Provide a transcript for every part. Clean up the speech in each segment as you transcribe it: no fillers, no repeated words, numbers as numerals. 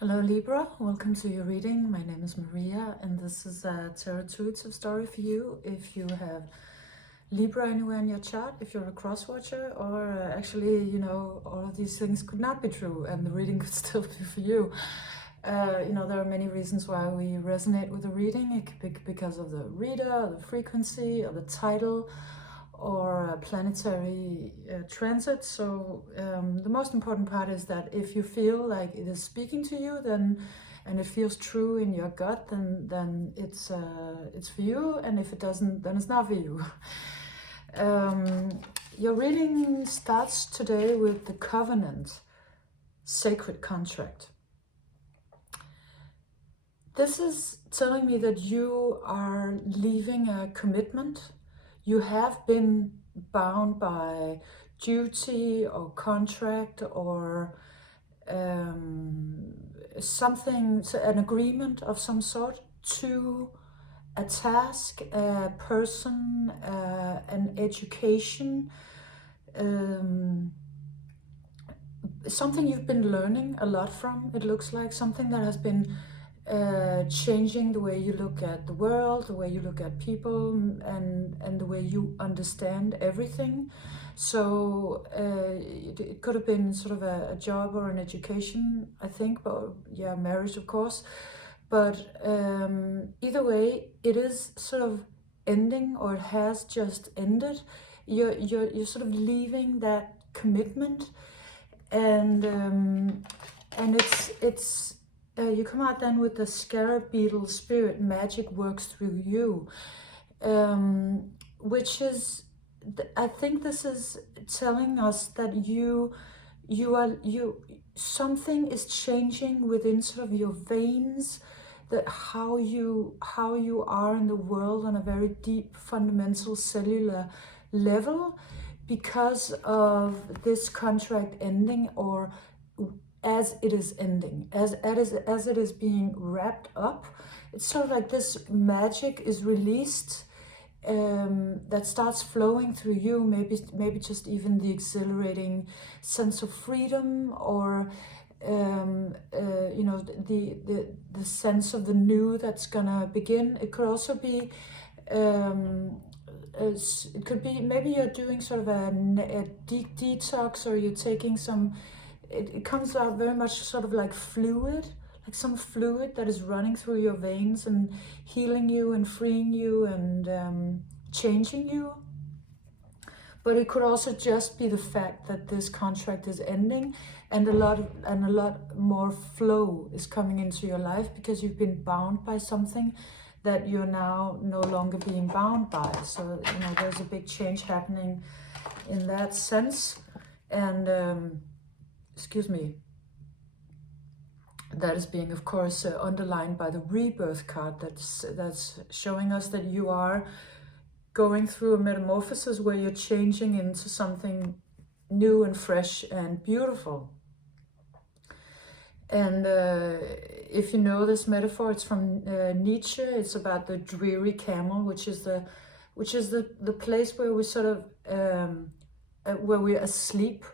Hello Libra, welcome to your reading. My name is Maria and this is a tarot intuitive story for you if you have Libra anywhere in your chart, if you're a cross watcher, or actually, all of these things could not be true and the reading could still be for you. There are many reasons why we resonate with the reading. It could be because of the reader, or the frequency, or the title, or a planetary transit. So the most important part is that if you feel like it is speaking to you, and it feels true in your gut, then it's for you, and if it doesn't, then it's not for you. Your reading starts today with the covenant, sacred contract. This is telling me that you are leaving a commitment. You have been bound by duty or contract or something, an agreement of some sort to a task, a person, an education, something you've been learning a lot from, it looks like, something that has been changing the way you look at the world, the way you look at people, and the way you understand everything. So it could have been sort of a job or an education, I think, but yeah, marriage, of course. But either way, it is sort of ending, or it has just ended. You're sort of leaving that commitment, and it's you come out then with the scarab beetle spirit. Magic works through you, which is, I think this is telling us that something is changing within sort of your veins, that how you are in the world on a very deep, fundamental, cellular level, because of this contract ending, or as it is ending, as it is being wrapped up. It's sort of like this magic is released, that starts flowing through you, maybe just even the exhilarating sense of freedom, or the sense of the new that's gonna begin. It could also be it could be maybe you're doing sort of a detox, or you're taking some, it comes out very much sort of like fluid, like some fluid that is running through your veins and healing you and freeing you and changing you. But it could also just be the fact that this contract is ending, and a lot more flow is coming into your life, because you've been bound by something that you're now no longer being bound by. So there's a big change happening in that sense. And excuse me, that is being, of course, underlined by the rebirth card. That's showing us that you are going through a metamorphosis where you're changing into something new and fresh and beautiful. And if you know this metaphor, it's from Nietzsche. It's about the dreary camel, which is the place where we sort of where we're asleep,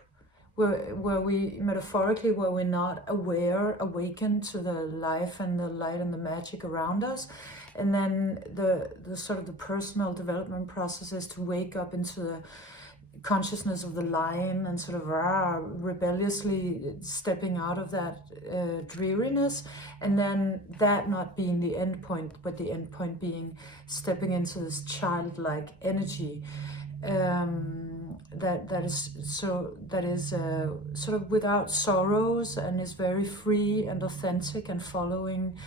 where we metaphorically, where we're not awakened to the life and the light and the magic around us. And then the sort of the personal development process is to wake up into the consciousness of the lion, and sort of rebelliously stepping out of that dreariness, and then that not being the end point, but the end point being stepping into this childlike energy, that is sort of without sorrows, and is very free and authentic, and following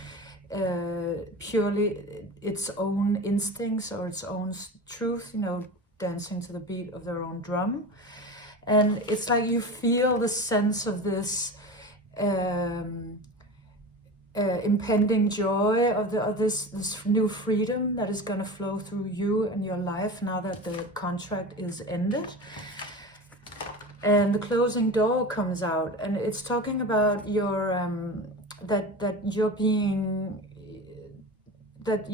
purely its own instincts or its own truth, dancing to the beat of their own drum. And it's like you feel the sense of this impending joy of this new freedom that is going to flow through you and your life now that the contract is ended. And the closing door comes out, and it's talking about your that you're being, that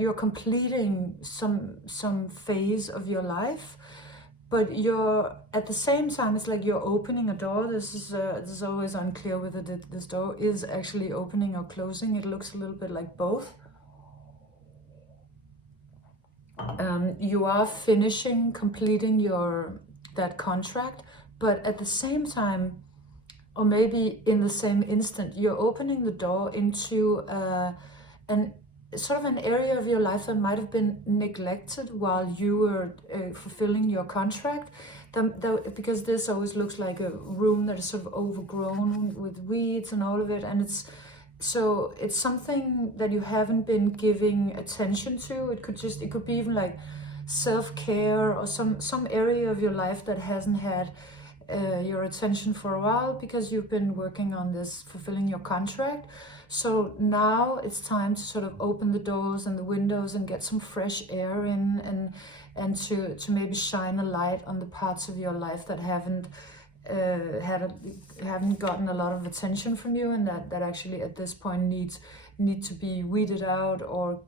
you're completing some phase of your life, but you're at the same time, it's like you're opening a door. This is always unclear whether this door is actually opening or closing. It looks a little bit like both. You are completing that contract, but at the same time, or maybe in the same instant, you're opening the door into an area of your life that might have been neglected while you were fulfilling your contract. Because this always looks like a room that is sort of overgrown with weeds and all of it, and it's something that you haven't been giving attention to. It could be even like self-care or some area of your life that hasn't had your attention for a while because you've been working on this, fulfilling your contract. So now it's time to sort of open the doors and the windows and get some fresh air in, and to maybe shine a light on the parts of your life that haven't gotten a lot of attention from you, and that actually at this point need to be weeded out or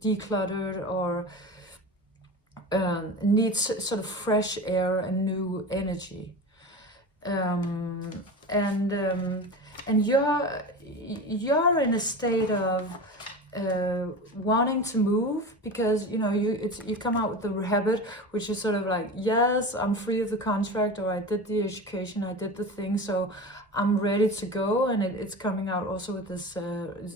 decluttered, or needs sort of fresh air and new energy. And you're in a state of wanting to move, because you come out with the habit, which is sort of like, yes, I'm free of the contract, or I did the education, I did the thing, so I'm ready to go. And it's coming out also with this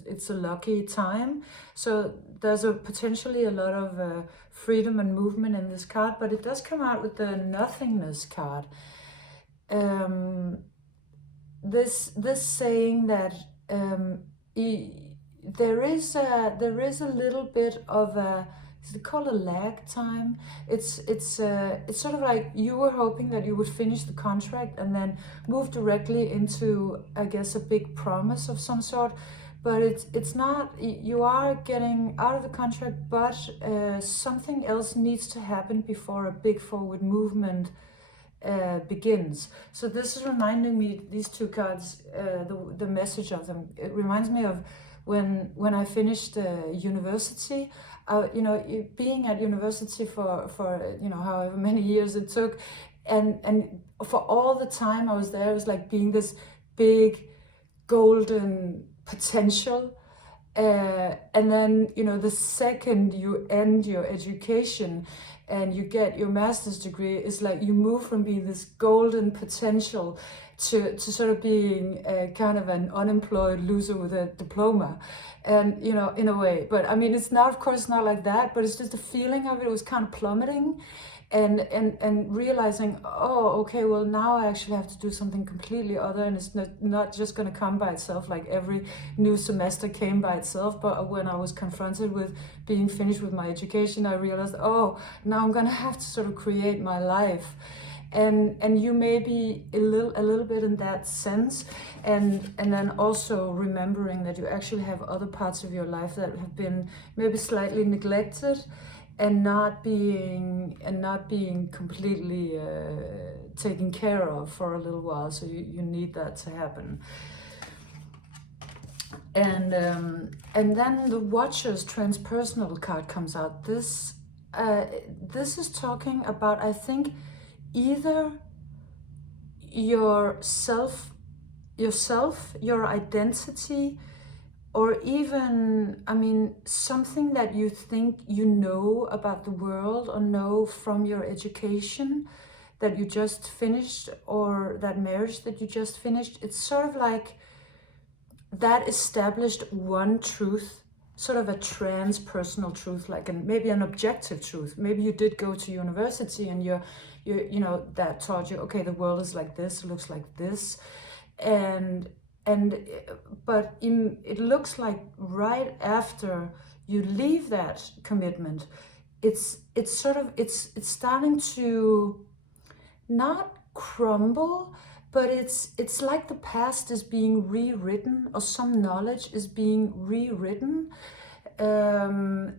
it's a lucky time, so there's potentially a lot of freedom and movement in this card. But it does come out with the nothingness card. This saying that there is a little bit of a, is it called a lag time? It's sort of like you were hoping that you would finish the contract and then move directly into, I guess, a big promise of some sort. But it's not. You are getting out of the contract, but something else needs to happen before a big forward movement begins. So this is reminding me, these two cards, the message of them, it reminds me of when I finished university. Being at university for however many years it took, and for all the time I was there, it was like being this big golden potential. And then, the second you end your education and you get your master's degree, it's like you move from being this golden potential to sort of being kind of an unemployed loser with a diploma. And, in a way, but I mean, it's not, of course, not like that, but it's just the feeling of it was kind of plummeting. And realizing, oh, okay, well, now I actually have to do something completely other, and it's not just going to come by itself like every new semester came by itself. But when I was confronted with being finished with my education, I realized, oh, now I'm going to have to sort of create my life. And you may be a little bit in that sense, and then also remembering that you actually have other parts of your life that have been maybe slightly neglected, and not being completely taken care of for a little while. So you need that to happen. And then the Watcher's transpersonal card comes out. This is talking about, I think, either yourself, your identity, or even, I mean, something that you think you know about the world or know from your education that you just finished, or that marriage that you just finished. It's sort of like that established one truth, sort of a transpersonal truth, like maybe an objective truth. Maybe you did go to university and that taught you, okay, the world is like this, looks like this, but it looks like right after you leave that commitment, it's starting to not crumble, but it's like the past is being rewritten, or some knowledge is being rewritten, and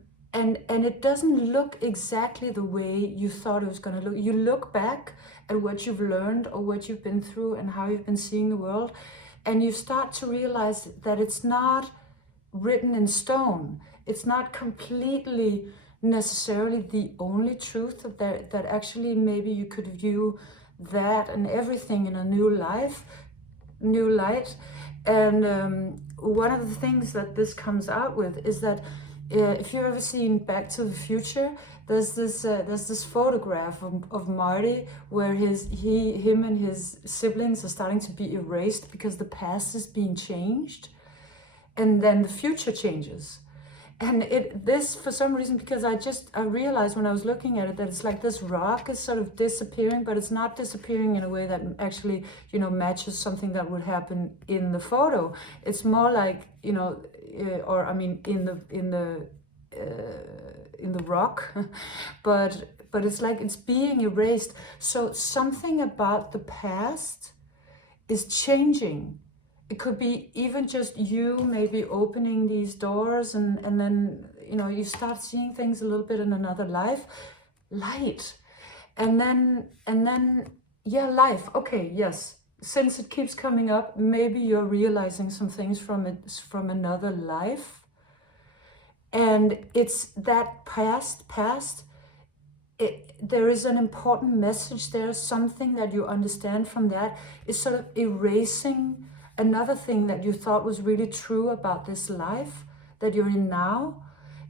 it doesn't look exactly the way you thought it was going to look. You look back at what you've learned or what you've been through and how you've been seeing the world, and you start to realize that it's not written in stone. It's not completely necessarily the only truth, that actually maybe you could view that and everything in a new light. And one of the things that this comes out with is that if you've ever seen Back to the Future, there's this photograph of Marty where him and his siblings are starting to be erased because the past is being changed, and then the future changes. And this, for some reason, because I realized when I was looking at it that it's like this rock is sort of disappearing, but it's not disappearing in a way that actually, matches something that would happen in the photo. It's more like, or I mean, in the rock, but it's like it's being erased. So something about the past is changing. It could be even just you maybe opening these doors and then, you start seeing things a little bit in another light. And then, yeah, life. Okay, yes. Since it keeps coming up, maybe you're realizing some things from another life. And it's that past, there is an important message there. Something that you understand from that is sort of erasing another thing that you thought was really true about this life that you're in now.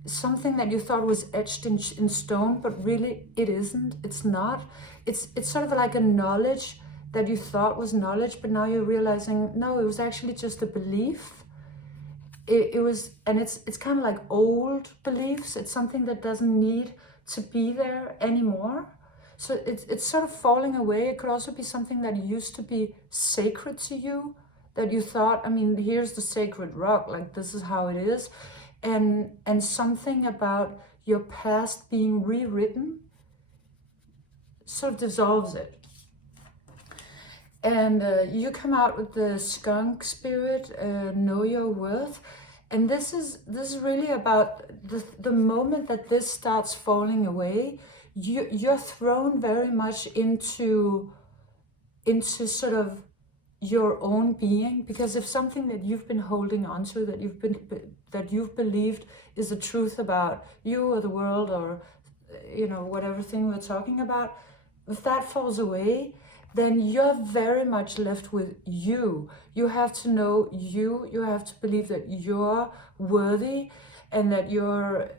Something that you thought was etched in stone, but really it isn't. It's not. It's sort of like a knowledge that you thought was knowledge, but now you're realizing, no, it was actually just a belief. It was, and it's kind of like old beliefs. It's something that doesn't need to be there anymore. So it's sort of falling away. It could also be something that used to be sacred to you, that you thought, I mean, here's the sacred rock, like this is how it is. And something about your past being rewritten sort of dissolves it. And you come out with the skunk spirit, know your worth. And this is really about the moment that this starts falling away, you're thrown very much into sort of your own being, because if something that you've been holding on to, that you've believed is the truth about you or the world, or whatever thing we're talking about, if that falls away, then you're very much left with you. You have to know you. You have to believe that you're worthy, and that you're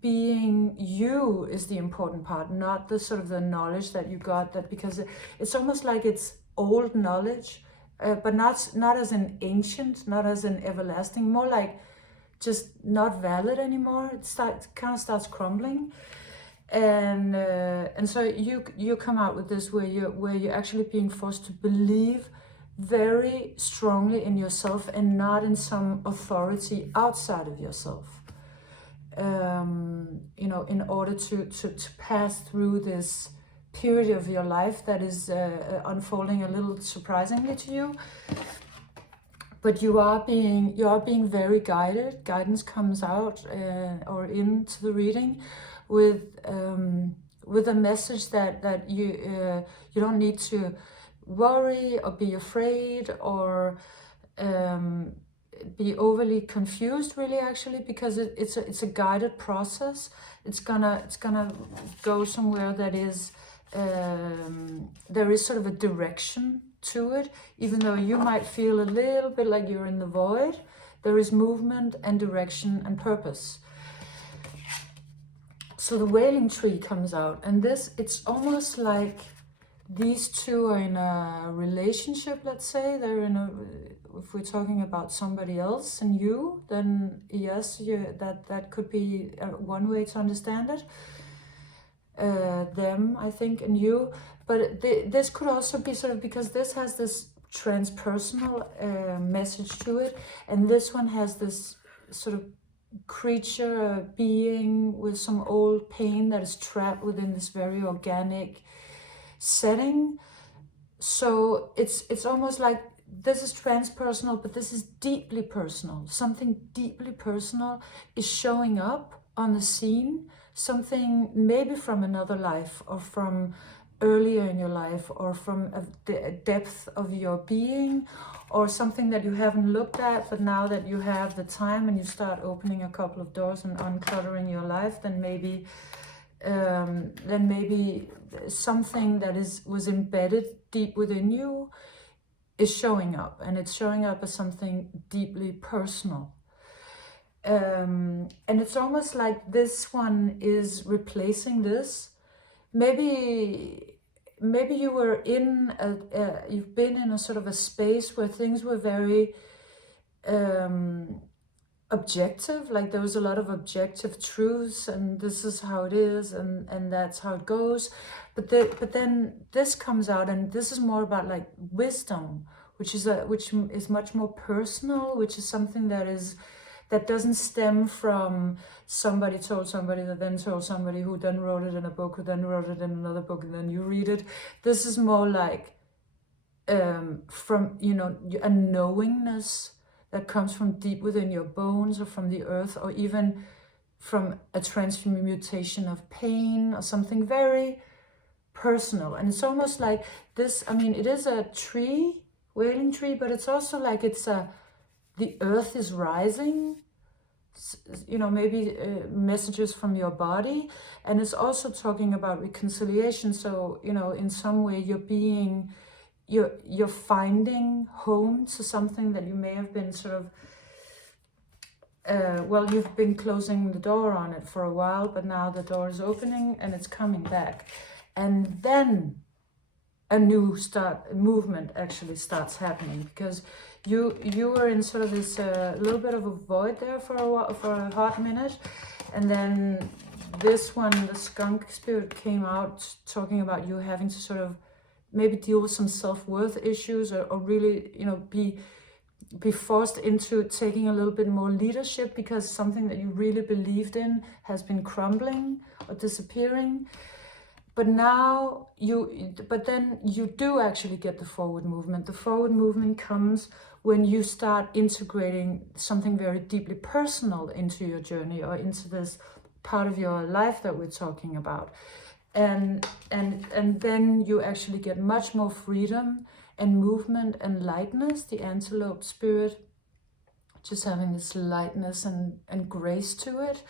being you is the important part, not the sort of the knowledge that you got, that because it's almost like it's old knowledge, but not as an ancient, not as an everlasting, more like just not valid anymore. It kind of starts crumbling. And so you come out with this where you're actually being forced to believe very strongly in yourself and not in some authority outside of yourself. In order to pass through this period of your life that is unfolding a little surprisingly to you. But you are being very guided. Guidance comes out or into the reading with a message that you don't need to worry or be afraid or be overly confused, really, actually, because it's a guided process. It's gonna go somewhere that is there is sort of a direction to it, even though you might feel a little bit like you're in the void. There is movement and direction and purpose. So the wailing tree comes out, and it's almost like these two are in a relationship, let's say. They're in a, if we're talking about somebody else and you, then yes, that could be one way to understand it. Them, I think, and you. But this could also be sort of, because this has this transpersonal message to it, and this one has this sort of creature, being with some old pain that is trapped within this very organic setting. So it's almost like this is transpersonal, but this is deeply personal. Something deeply personal is showing up on the scene. Something maybe from another life or from earlier in your life, or from a depth of your being, or something that you haven't looked at, but now that you have the time and you start opening a couple of doors and uncluttering your life, then maybe something that was embedded deep within you is showing up, and it's showing up as something deeply personal. And it's almost like this one is replacing this. Maybe you were in you've been in a sort of a space where things were very objective, like there was a lot of objective truths, and this is how it is, and that's how it goes. But then this comes out, and this is more about like wisdom, which is much more personal, which is something that doesn't stem from somebody told somebody that then told somebody who then wrote it in a book, who then wrote it in another book, and then you read it. This is more like from, you know, a knowingness that comes from deep within your bones, or from the earth, or even from a transmutation of pain, or something very personal. And it's almost like this, I mean, it is a tree, wailing tree, but it's also like the earth is rising, you know, maybe messages from your body. And it's also talking about reconciliation. So, you know, in some way you're finding home to something that you may have been sort of, well, you've been closing the door on it for a while, but now the door is opening and it's coming back. And then a new movement actually starts happening, because you were in sort of this little bit of a void there for a hot minute, and then this one, the skunk spirit, came out talking about you having to sort of maybe deal with some self-worth issues, or really, you know, be forced into taking a little bit more leadership, because something that you really believed in has been crumbling or disappearing. But then you do actually get the forward movement. The forward movement comes when you start integrating something very deeply personal into your journey, or into this part of your life that we're talking about. And then you actually get much more freedom and movement and lightness. The antelope spirit just having this lightness and grace to it.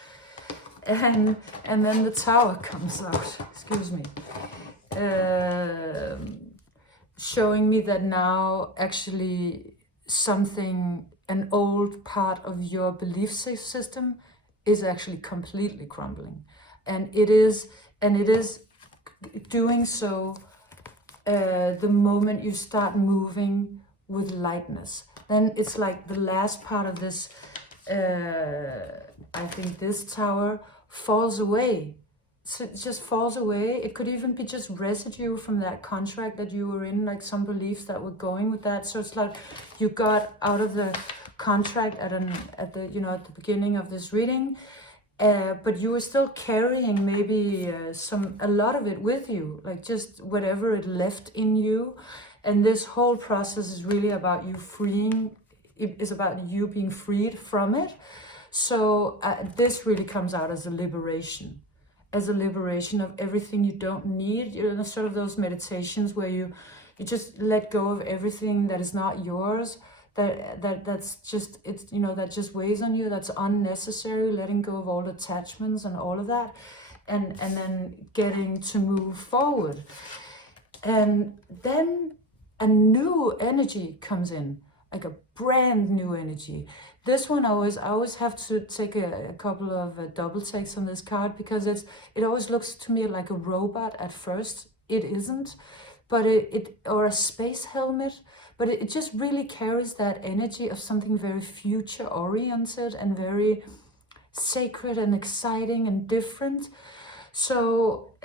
And then the tower comes out, excuse me, showing me that now actually an old part of your belief system is actually completely crumbling. And it is doing so the moment you start moving with lightness. Then it's like the last part of this, I think this tower falls away. So it just falls away. It could even be just residue from that contract that you were in, like some beliefs that were going with that. So it's like you got out of the contract at the beginning of this reading, but you were still carrying maybe a lot of it with you, like just whatever it left in you. And this whole process is really about you freeing. It is about you being freed from it. So this really comes out as a liberation of everything you don't need. You know, sort of those meditations where you just let go of everything that is not yours, that's just, it's, you know, that just weighs on you, that's unnecessary, letting go of all attachments and all of that, and then getting to move forward. And then a new energy comes in, like a brand new energy. This one, I always have to take a couple of double takes on this card, because it always looks to me like a robot at first. It isn't, but or a space helmet, but it just really carries that energy of something very future oriented and very sacred and exciting and different. So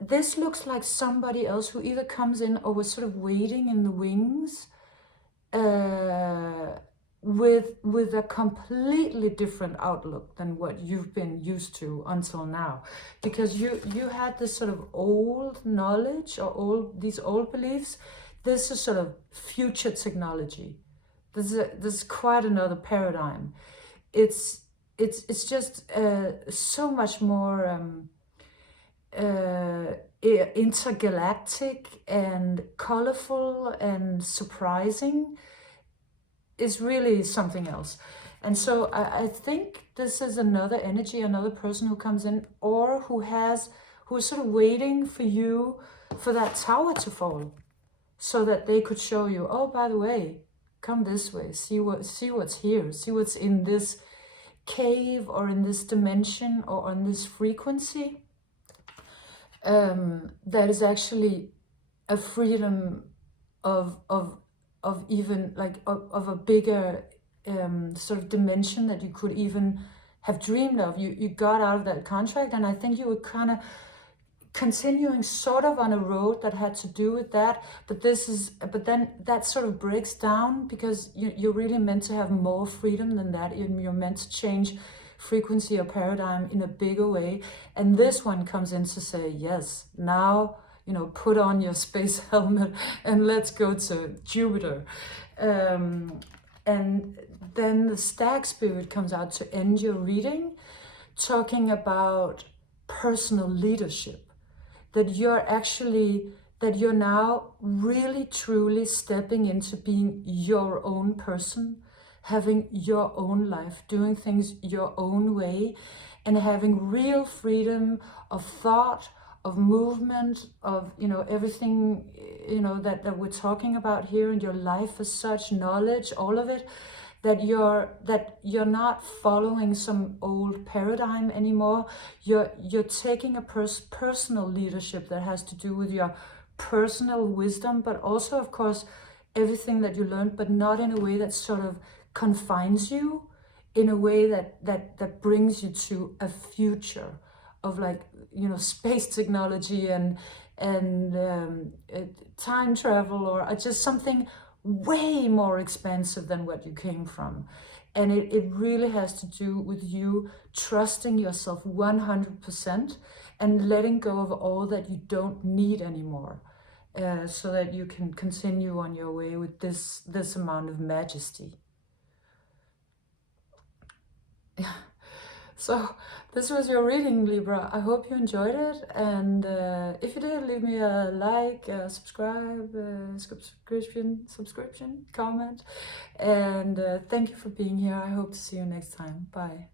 this looks like somebody else who either comes in or was sort of waiting in the wings, with a completely different outlook than what you've been used to until now, because you had this sort of old knowledge, or these old beliefs. This is sort of future technology. This is quite another paradigm. It's just so much more intergalactic and colorful and surprising is really something else. And so I think this is another energy, another person who comes in, or who's sort of waiting for you, for that tower to fall, so that they could show you, oh, by the way, come this way, see what's here, see what's in this cave or in this dimension or on this frequency. That is actually a freedom of even like of a bigger sort of dimension that you could even have dreamed of. You got out of that contract, and I think you were kind of continuing sort of on a road that had to do with that, but then that sort of breaks down, because you're really meant to have more freedom than that. You're meant to change frequency or paradigm in a bigger way, and this one comes in to say, yes, now, you know, put on your space helmet and let's go to Jupiter. And then the stag spirit comes out to end your reading, talking about personal leadership, that you're now really truly stepping into being your own person, having your own life, doing things your own way, and having real freedom of thought, of movement, of, you know, everything, you know, that we're talking about here in your life as such, knowledge, all of it, that you're not following some old paradigm anymore. You're taking a personal leadership that has to do with your personal wisdom, but also, of course, everything that you learned, but not in a way that sort of confines you, in a way that brings you to a future of, like, you know, space technology and time travel, or just something way more expansive than what you came from. And it really has to do with you trusting yourself 100% and letting go of all that you don't need anymore, so that you can continue on your way with this amount of majesty. So this was your reading, Libra. I hope you enjoyed it, and if you did, leave me a like, subscribe, subscription, comment, and thank you for being here. I hope to see you next time. Bye.